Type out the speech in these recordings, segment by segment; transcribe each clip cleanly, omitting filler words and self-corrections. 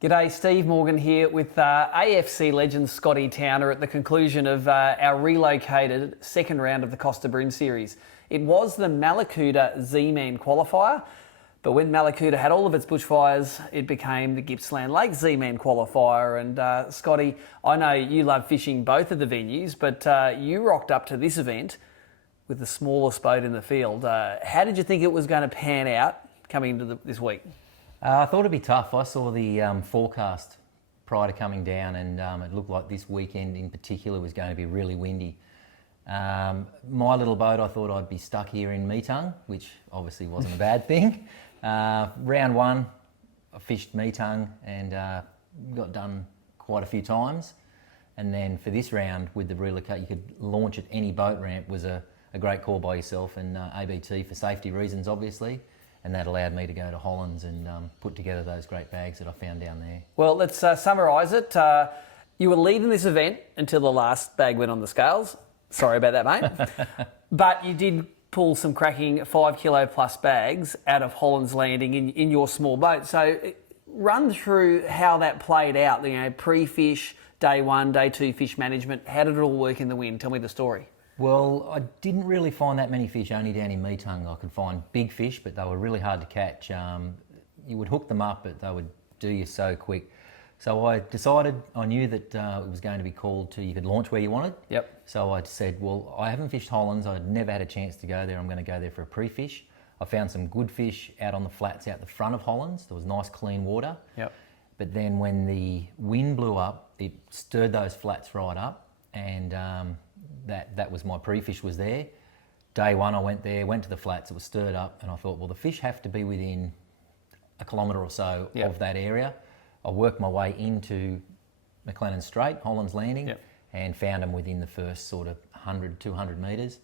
G'day, Steve Morgan here with AFC legend Scotty Towner at the conclusion of our relocated second round of the Costa BREAM Series. It was the Mallacoota ZMan Qualifier, but when Mallacoota had all of its bushfires, it became the Gippsland Lake ZMan Qualifier. And Scotty, I know you love fishing both of the venues, but you rocked up to this event with the smallest boat in the field. How did you think it was going to pan out coming into this week? I thought it'd be tough. I saw the forecast prior to coming down, and it looked like this weekend in particular was going to be really windy. My little boat, I thought I'd be stuck here in Meetung, which obviously wasn't a bad thing. Round one, I fished Meetung and got done quite a few times. And then for this round, with the relocate, you could launch at any boat ramp, was a great call by yourself and ABT for safety reasons, obviously. And that allowed me to go to Hollands and put together those great bags that I found down there. Well, let's summarise it. You were leading this event until the last bag went on the scales. Sorry about that, mate. But you did pull some cracking 5 kilo plus bags out of Hollands Landing in your small boat. So run through how that played out, pre-fish, day one, day two fish management. How did it all work in the wind? Tell me the story. Well, I didn't really find that many fish, only down in Meetung. I could find big fish, but they were really hard to catch. You would hook them up, but they would do you so quick. So I decided, I knew that it was going to be called to, you could launch where you wanted. Yep. So I said, well, I haven't fished Hollands. I'd never had a chance to go there. I'm going to go there for a pre-fish. I found some good fish out on the flats out the front of Hollands. There was nice clean water. Yep. But then when the wind blew up, it stirred those flats right up, and that was my pre-fish was there. Day one I went there, went to the flats, it was stirred up, and I thought, well, the fish have to be within a kilometre or so of that area. I worked my way into McLennan Strait, Hollands Landing, and found them within the first sort of 100, 200 metres,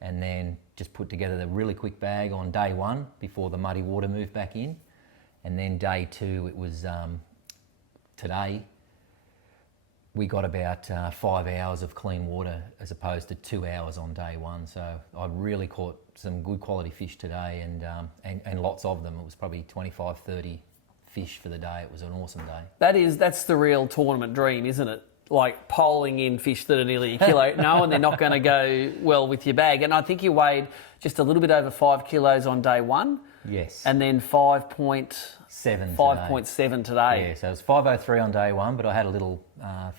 and then just put together the really quick bag on day one before the muddy water moved back in. And then day two, it was today, we got about 5 hours of clean water as opposed to 2 hours on day one. So I really caught some good quality fish today, and lots of them. It was probably 25, 30 fish for the day. It was an awesome day. That's the real tournament dream, isn't it? Like polling in fish that are nearly a kilo, knowing they're not going to go well with your bag. And I think you weighed just a little bit over 5 kilos on day one. Yes. And then 5.7 today. Yeah, so it was 5.03 on day one, but I had a little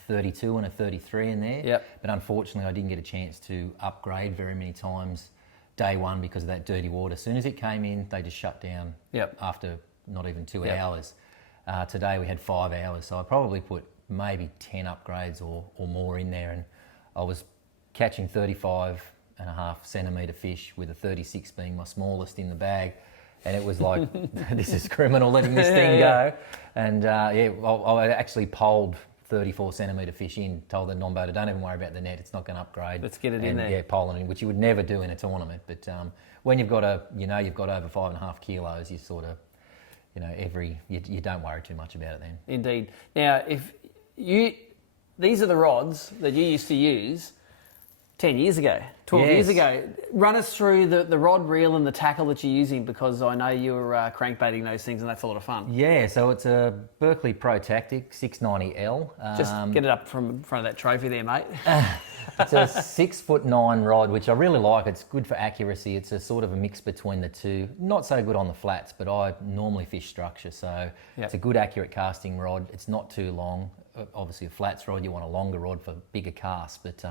32 and a 33 in there. Yep. But unfortunately, I didn't get a chance to upgrade very many times day one because of that dirty water. As soon as it came in, they just shut down after not even 2 hours. Today we had 5 hours, so I probably put maybe 10 upgrades or more in there, and I was catching 35.5 centimetre fish with a 36 being my smallest in the bag. And it was like, this is criminal, letting this thing go. And I actually poled 34 centimetre fish in, told the non-boater, don't even worry about the net, it's not going to upgrade. Let's get it in there. Yeah, poling in, which you would never do in a tournament. But when you've got you've got over 5.5 kilos, you sort of, you don't worry too much about it then. Indeed. Now, these are the rods that you used to use 10 years ago, 12 years ago. Run us through the rod reel and the tackle that you're using, because I know you were crankbaiting those things, and that's a lot of fun. Yeah, so it's a Berkeley Pro Tactic 690L. Just get it up from front of that trophy there, mate. It's a 6'9" rod, which I really like. It's good for accuracy. It's a sort of a mix between the two. Not so good on the flats, but I normally fish structure, so it's a good accurate casting rod. It's not too long. Obviously a flats rod, you want a longer rod for bigger casts, but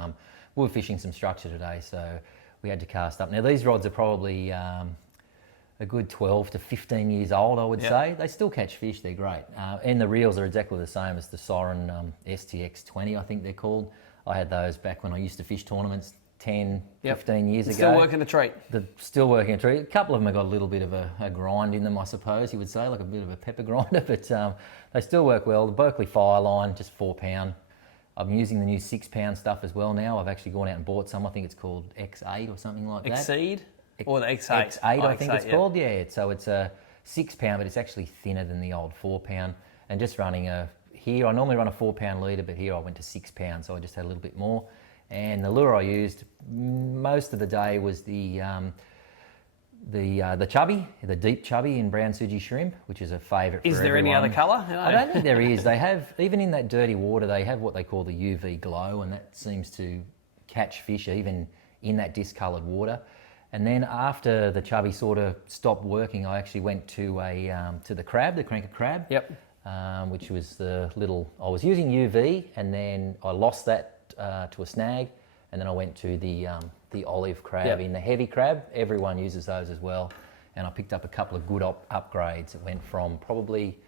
we were fishing some structure today, so we had to cast up. Now these rods are probably a good 12 to 15 years old, I would say. They still catch fish, they're great. And the reels are exactly the same as the Soren STX 20, I think they're called. I had those back when I used to fish tournaments 10, 15 years ago. Still working a treat. Still working a treat. A couple of them have got a little bit of a grind in them, I suppose you would say, like a bit of a pepper grinder, but they still work well. The Berkeley Fire line, just 4 pound. I'm using the new 6 pound stuff as well now. I've actually gone out and bought some. I think it's called X8 or something like that. Exceed? Or the X8? X8, I think it's called, yeah. So it's a 6 pound, but it's actually thinner than the old 4 pound. And just running here, I normally run a 4 pound leader, but here I went to 6 pounds, so I just had a little bit more. And the lure I used most of the day was the The chubby, the deep chubby in brown sudgy shrimp, which is a favourite for Is there any everyone. other colour? I don't think there is. They have, even in that dirty water, they have what they call the UV glow, and that seems to catch fish even in that discoloured water. And then after the chubby sort of stopped working, I actually went to the crab, the cranker crab. Yep. Which was the little, I was using UV, and then I lost that to a snag, and then I went to the olive crab. Yep. In the heavy crab, everyone uses those as well, and I picked up a couple of good upgrades. It went from probably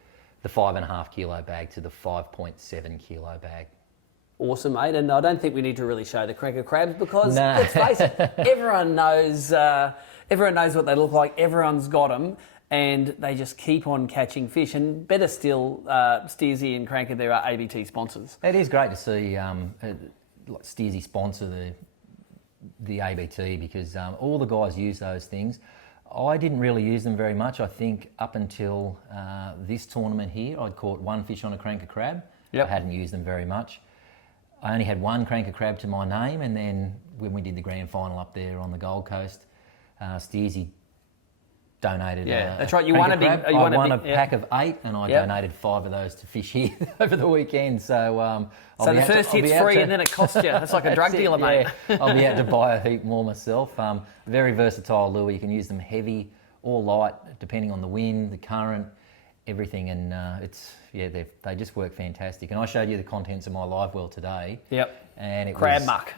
the 5.5 kilo bag to the 5.7 kilo bag. Awesome, mate. And I don't think we need to really show the cranker crabs because, No. let's face it, everyone knows what they look like. Everyone's got them, and they just keep on catching fish. And better still, Steersy and Cranker, there are ABT sponsors. It is great to see like Steersy sponsor the ABT, because all the guys use those things. I didn't really use them very much. I think up until this tournament here, I'd caught one fish on a cranker crab. Yep. I hadn't used them very much. I only had one cranker crab to my name, and then when we did the grand final up there on the Gold Coast, Steersy donated. Yeah, a that's right. You cranker won a big. crab. You I won won a a big, pack of 8, and I Yep. donated 5 of those to fish here over the weekend. So, So the first hit's free, and then it costs you. That's like a drug That's it, dealer, mate. yeah. I'll be out to buy a heap more myself. Very versatile lure. You can use them heavy or light, depending on the wind, the current, everything, and they just work fantastic. And I showed you the contents of my live well today. Yep. And it Crab was muck.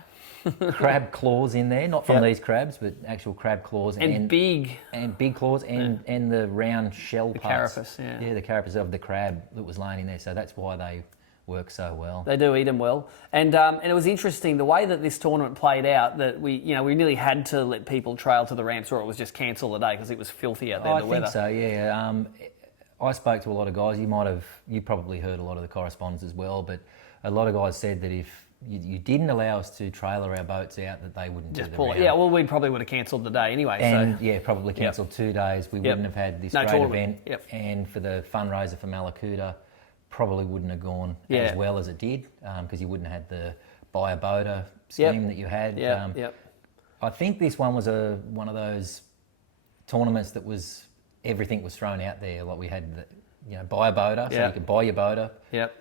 crab claws in there, not from Yep. these crabs, but actual crab claws And big. and big claws and the round shell parts. carapace, yeah. Yeah, the carapace of the crab that was laying in there. So that's why they work so well. They do eat them well, and it was interesting the way that this tournament played out. That we nearly had to let people trail to the ramps, or it was just cancel the day because it was filthy out there. I the think weather. so, yeah. I spoke to a lot of guys. You probably heard a lot of the correspondence as well, but a lot of guys said that if you didn't allow us to trailer our boats out, that they wouldn't Just do the pull it. round. Yeah, well, we probably would have cancelled the day anyway. And so probably cancelled 2 days. We wouldn't have had this No great tournament. event. Yep. And for the fundraiser for Malakuta, probably wouldn't have gone Yeah. as well as it did, because you wouldn't have had the buy a boater scheme that you had. Yep. I think this one was one of those tournaments that was everything was thrown out there. Like we had, buy a boater, so you could buy your boater. Yep.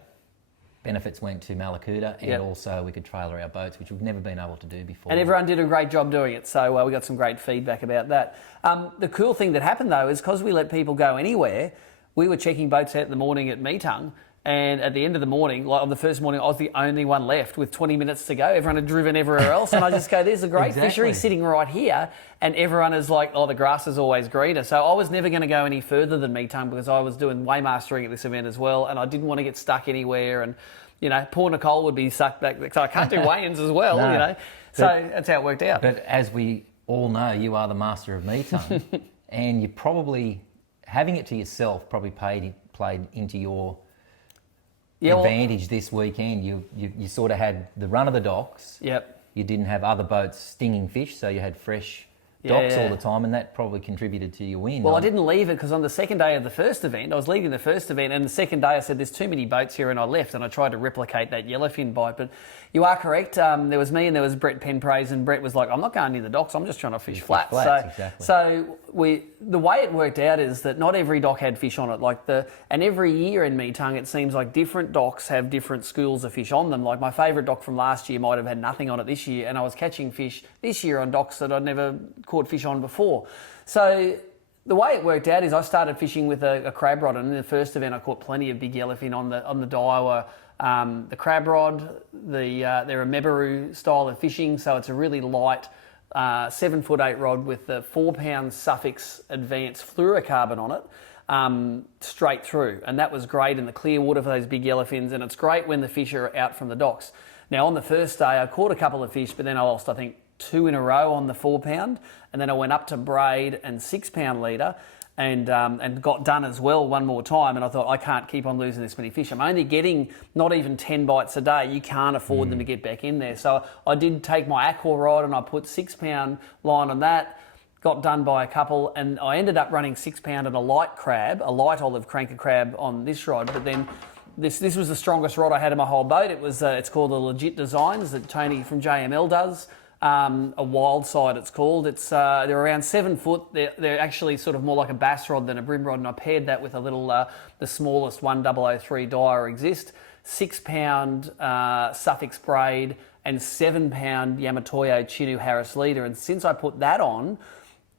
Benefits went to Malakuta, and Yep. also we could trailer our boats, which we've never been able to do before. And everyone did a great job doing it, so we got some great feedback about that. The cool thing that happened though is because we let people go anywhere, we were checking boats out in the morning at Meetung, and at the end of the morning, like on the first morning, I was the only one left with 20 minutes to go. Everyone had driven everywhere else, and I just go, there's a great Exactly. fishery sitting right here, and everyone is like, oh, the grass is always greener. So I was never going to go any further than Meetung because I was doing waymastering at this event as well, and I didn't want to get stuck anywhere, and poor Nicole would be sucked back, so I can't do weigh-ins as well, No. So that's how it worked out. But as we all know, you are the master of Meetung, and you probably, having it to yourself, probably played into your advantage this weekend. You sort of had the run of the docks. Yep. You didn't have other boats stinging fish, so you had fresh Yeah, docks yeah. all the time, and that probably contributed to your win. Well, I didn't leave it because on the second day of the first event, I was leading the first event, and the second day I said, there's too many boats here, and I left, and I tried to replicate that yellowfin bite. But you are correct. There was me and there was Brett Penpraise, and Brett was like, I'm not going near the docks, I'm just trying to fish flats. Exactly. So the way it worked out is that not every dock had fish on it. And every year in Meetung, it seems like different docks have different schools of fish on them. Like my favourite dock from last year might have had nothing on it this year, and I was catching fish this year on docks that I'd never caught fish on before. So the way it worked out is I started fishing with a crab rod, and in the first event I caught plenty of big yellowfin on the Daiwa. The crab rod, they're a Mebaru style of fishing, so it's a really light 7'8" rod with the 4-pound Suffix Advanced fluorocarbon on it, straight through, and that was great in the clear water for those big yellowfins, and it's great when the fish are out from the docks. Now on the first day I caught a couple of fish, but then I lost I think 2 in a row on the 4-pound, and then I went up to braid and 6-pound leader, and got done as well one more time, and I thought I can't keep on losing this many fish. I'm only getting not even 10 bites a day. You can't afford them to get back in there. So I did take my aqua rod and I put 6-pound line on that, got done by a couple, and I ended up running 6-pound and a light crab, a light olive cranker crab on this rod, but then this was the strongest rod I had in my whole boat. It was it's called the Legit Designs that Tony from JML does. a wild side it's called. They're around 7 foot. They're actually sort of more like a bass rod than a brim rod, and I paired that with a little, the smallest 1003 Dyer exist, 6 pound Suffolk braid and 7 pound Yamatoyo Chinu Harris leader. And since I put that on,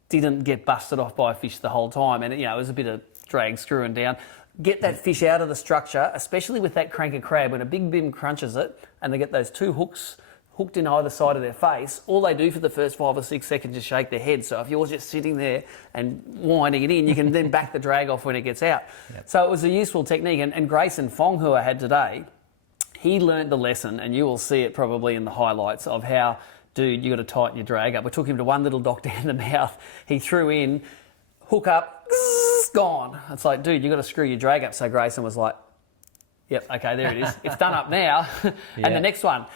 didn't get busted off by a fish the whole time. And it was a bit of drag screwing down. Get that fish out of the structure, especially with that cranker crab. When a big bim crunches it and they get those 2 hooks hooked in either side of their face, all they do for the first 5 or 6 seconds is shake their head. So if you're just sitting there and winding it in, you can then back the drag off when it gets out. Yep. So it was a useful technique. And Grayson Fong, who I had today, he learned the lesson, and you will see it probably in the highlights of how, dude, you got to tighten your drag up. We took him to one little dock down the mouth. He threw in, hook up, gone. It's like, dude, you got to screw your drag up. So Grayson was like, yep, okay, there it is. It's done up now. And the next one,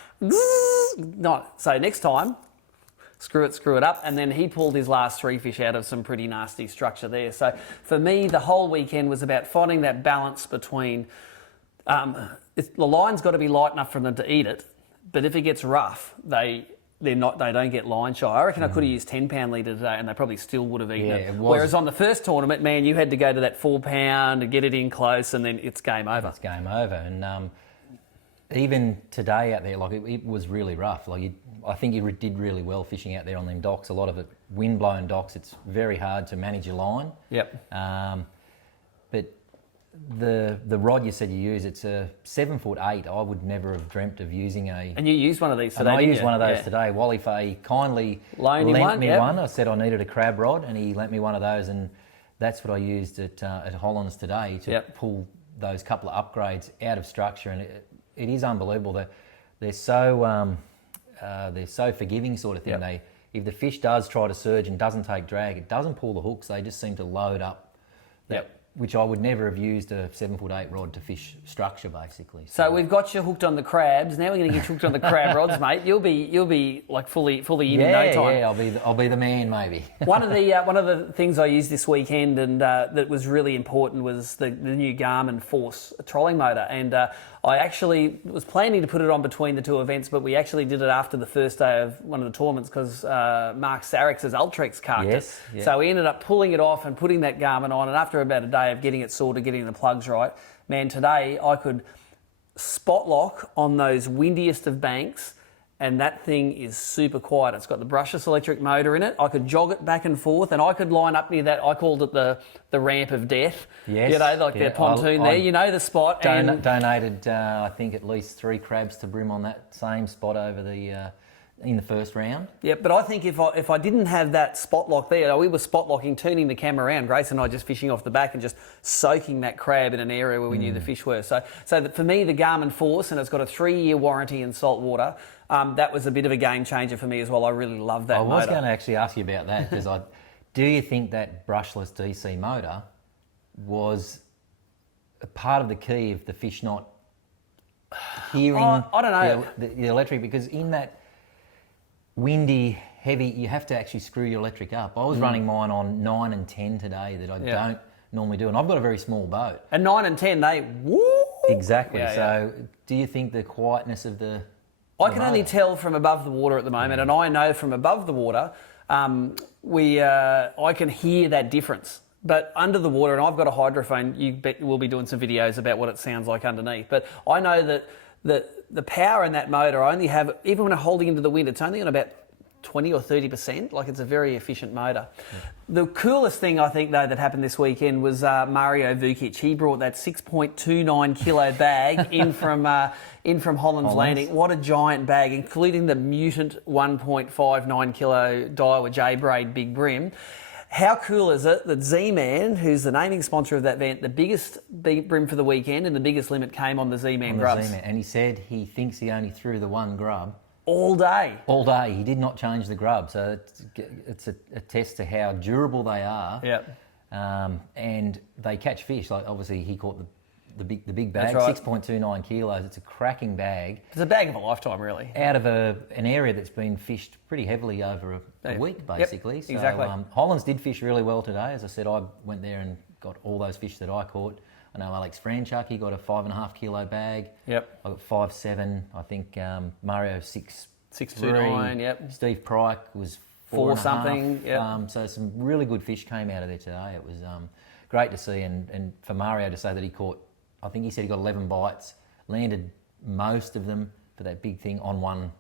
not. So next time, screw it up. And then he pulled his last 3 fish out of some pretty nasty structure there. So for me, the whole weekend was about finding that balance between, the line's got to be light enough for them to eat it, but if it gets rough, they don't get line shy. I reckon I could have used 10 pound leader today and they probably still would have eaten it. Whereas on the first tournament, man, you had to go to that 4 pound and get it in close, and then it's game over. It's game over. And even today out there, like it was really rough. Like I think you did really well fishing out there on them docks. A lot of it wind blown docks. It's very hard to manage your line. Yep. But the rod you said you use, it's a 7'8". I would never have dreamt of using a. And you used one of these today. And I used one of those today. Wally Fay kindly lent me one. I said I needed a crab rod, and he lent me one of those, and that's what I used at Hollands today to pull those couple of upgrades out of structure. And it is unbelievable. They're so forgiving, sort of thing. Yep. If the fish does try to surge and doesn't take drag, it doesn't pull the hooks. They just seem to load up. Which I would never have used a 7'8" rod to fish structure, basically. So we've got you hooked on the crabs. Now we're going to get you hooked on the crab rods, mate. You'll be like fully in no time. Yeah, I'll be the man, maybe. One of the things I used this weekend and that was really important was the new Garmin Force trolling motor, and I actually was planning to put it on between the 2 events, but we actually did it after the first day of one of the tournaments because Mark Sarex's Ultrex carked it. Yeah. So we ended up pulling it off and putting that Garmin on, and after about a day of getting it sorted, getting the plugs right, man, today I could spot lock on those windiest of banks, and that thing is super quiet. It's got the brushless electric motor in it. I could jog it back and forth, and I could line up near that. I called it the ramp of death. Yes. The pontoon there. You know the spot. Donated, I think, at least 3 crabs to Brim on that same spot over in the first round. Yeah, but I think if I didn't have that spot lock there, we were spot locking, turning the camera around, Grace and I just fishing off the back and just soaking that crab in an area where we knew the fish were. So for me, the Garmin Force, and it's got a 3-year warranty in salt water, that was a bit of a game changer for me as well. I really love that motor. I was going to actually ask you about that because do you think that brushless DC motor was a part of the key of the fish not hearing I don't know. The electric? Because in that windy, heavy, you have to actually screw your electric up. I was running mine on 9 and 10 today that I don't normally do, and I've got a very small boat. And 9 and 10, they woo! Exactly. Do you think the quietness of the I can only tell from above the water at the moment, and I know from above the water, I can hear that difference. But under the water, and I've got a hydrophone, we'll be doing some videos about what it sounds like underneath. But I know that the power in that motor, I only have, even when I'm holding into the wind, it's only on about 20 or 30%. Like, it's a very efficient motor. Yeah. The coolest thing, I think, though, that happened this weekend was Mario Vukic. He brought that 6.29 kilo bag in from Hollands Landing. What a giant bag, including the mutant 1.59 kilo Daiwa J-braid big brim. How cool is it that ZMan, who's the naming sponsor of that event, the biggest brim for the weekend and the biggest limit came on the ZMan grubs. And he said he thinks he only threw the one grub. All day. All day. He did not change the grub. So it's a test to how durable they are. Yep. And they catch fish. Like, obviously, he caught the big bag, right. 6.29 kilos. It's a cracking bag. It's a bag of a lifetime, really. Out of an area that's been fished pretty heavily over a week, basically. Yep, so, exactly. Hollands did fish really well today. As I said, I went there and got all those fish that I caught. I know Alex Franchuk, he got a 5.5 kilo bag. Yep. I got 5.7. I think Mario 6.3. 629, yep. Steve Pryke was Four and a half. something, yep. So some really good fish came out of there today. It was great to see, and for Mario to say that he caught, I think he said he got 11 bites, landed most of them for that big thing on one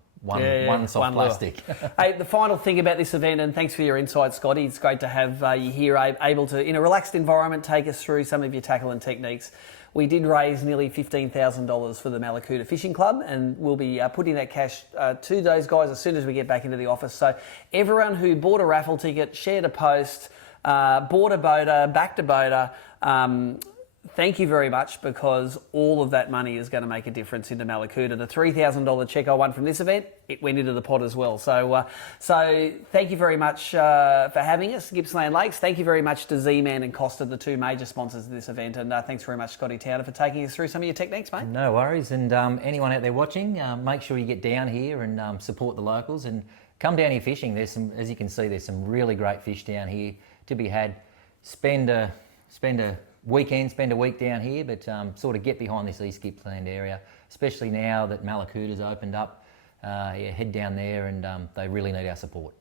soft plastic. Hey, the final thing about this event, and thanks for your insight, Scotty. It's great to have you here able to, in a relaxed environment, take us through some of your tackle and techniques. We did raise nearly $15,000 for the Malakuta Fishing Club, and we'll be putting that cash to those guys as soon as we get back into the office. So everyone who bought a raffle ticket, shared a post, bought a boater, backed a boater, thank you very much, because all of that money is going to make a difference into Malakuta. The $3,000 cheque I won from this event, it went into the pot as well. So thank you very much for having us, Gippsland Lakes. Thank you very much to ZMan and Costa, the two major sponsors of this event. And thanks very much, Scotty Towner, for taking us through some of your techniques, mate. No worries. And anyone out there watching, make sure you get down here and support the locals and come down here fishing. There's some, as you can see, there's some really great fish down here to be had. Spend a weekend, spend a week down here, but sort of get behind this East Gippsland area, especially now that Malakuta's opened up. Head down there, and they really need our support.